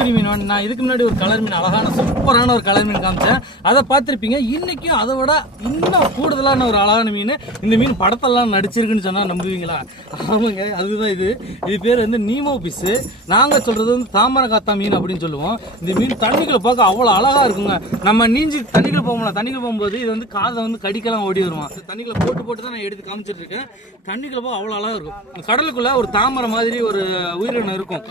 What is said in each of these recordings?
தூத்துக்குடி மீன் நான் இதுக்கு முன்னாடி ஒரு கலர் மீன் அழகான சூப்பரான ஒரு கலர் மீன் காமிச்சேன். அதை பார்த்துருப்பீங்க. இன்னைக்கும் அதை விட இன்னும் கூடுதலான ஒரு அழகான மீன். இந்த மீன் படத்தெல்லாம் நடிச்சிருக்குன்னு சொன்னால் நம்புவீங்களா? ஆமாங்க அதுதான் இது. இது பேர் வந்து நீமோ பிஸ். நாங்கள் சொல்றது வந்து தாமரை காத்தா மீன் அப்படின்னு சொல்லுவோம். இந்த மீன் தண்ணிக்குள்ள பார்க்க அவ்வளோ அழகா இருக்குங்க. நம்ம நீஞ்சி தண்ணிக்குள்ள போகல தண்ணிக்குள்ள போகும்போது இது வந்து காதை வந்து கடிக்கலாம் ஓடி வருவான் தண்ணிக்குள்ள போட்டு போட்டு தான் நான் எடுத்து காமிச்சிட்டு இருக்கேன். தண்ணிக்குள்ள போக அவ்வளோ அழகா இருக்கும். கடலுக்குள்ள ஒரு தாமரை மாதிரி ஒரு உயிரினம் இருக்கும்.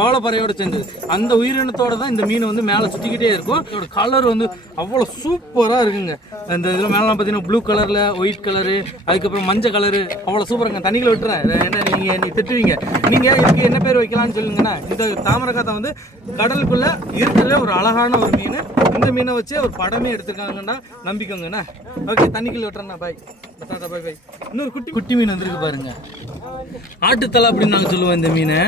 பவளப்பறையோடு சேர்ந்து. அந்த உயிரினத்தோட தான் இந்த மீன் வந்து மேலே சுற்றிக்கிட்டே இருக்கும். இதோட கலர் வந்து அவ்வளோ சூப்பராக இருக்குங்க. இந்த இதில் மேலாம் பார்த்தீங்கன்னா ப்ளூ கலரில் ஒயிட் கலரு அதுக்கப்புறம் மஞ்சள் கலரு அவ்வளோ சூப்பராங்க தண்ணிகளை விட்டுறேன். என்ன நீங்கள் நீ திட்டுவீங்க. நீங்கள் இதுக்கு என்ன பேர் வைக்கலாம்னு சொல்லுங்கண்ணா இந்த தாமரகத்தை வந்து கடலுக்குள்ளே இருக்கிறதுல ஒரு அழகான ஒரு மீன். இந்த மீனை வச்சு ஒரு படமே எடுத்துருக்காங்கன்னா நம்பிக்கோங்கண்ணா ஓகே தண்ணிக்குள்ள விட்டுறேண்ணா பாய். டாடா பாய் பாய். இன்னொரு குட்டி குட்டி மீன் வந்திருக்கு பாருங்க. ஆட்டுத்தலை அப்படின்னு நாங்கள் சொல்லுவோம் இந்த மீனை.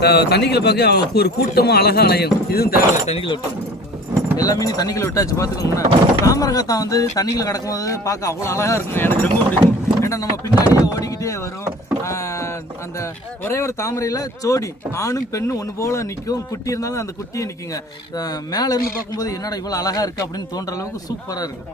தண்ணிக்குள்ள பார்க்க அவ- ஒரு கூட்டமாக அழகாக அலையும். இதுவும் தேவை தண்ணிக்குள்ள விட்டு. எல்லா மீனும் தண்ணிக்குள்ள விட்டாச்சு பார்த்துக்கோங்கண்ணா தாமரகாத்தா வந்து தண்ணிக்குள்ள கிடக்கும்போது பார்க்க அவ்வளோ அழகாக இருக்குங்க. எனக்கு ரொம்ப பிடிக்கும். ஏன்னா நம்ம பின்னாடியே ஓடிக்கிட்டே வரும். அந்த ஒரே ஒரு தாமரையில் ஜோடி ஆணும் பெண்ணும் ஒன்று போல் நிற்கும் குட்டி இருந்தாலும் அந்த குட்டியே நிற்குங்க மேலே இருந்து பார்க்கும்போது என்னடா இவ்வளோ அழகாக இருக்கு அப்படின்னு தோன்ற அளவுக்கு சூப்பராக இருக்கும்